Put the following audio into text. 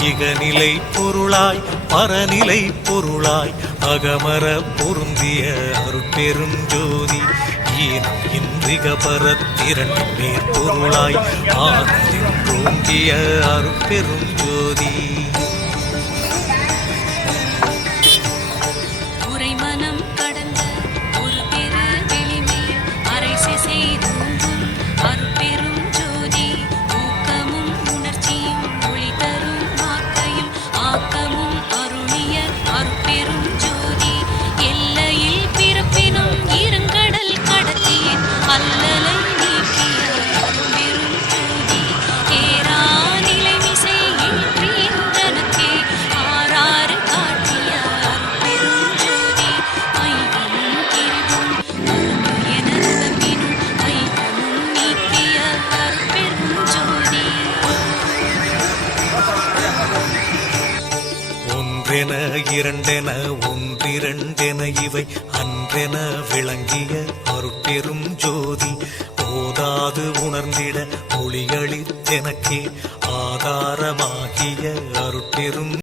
இகநிலை பொருளாய் பரநிலை பொருளாய் அகமர பொருந்திய அருட்பெருஞ்சோதி ஜோதி. ஏன் பரத்திரண்டு மேற்பொருளாய் ஆனதின்றோங்கிய தோங்கிய அருட்பெருஞ்சோதி ஒன்றென இரண்டென ஒன்றிரண்டென இவை அன்றென விளங்கிய அருட்பெரும் ஜோதி. போதாது உணர்ந்திட ஒளியளித்தெனக்கே ஆதாரமாகிய அருட்பெரும்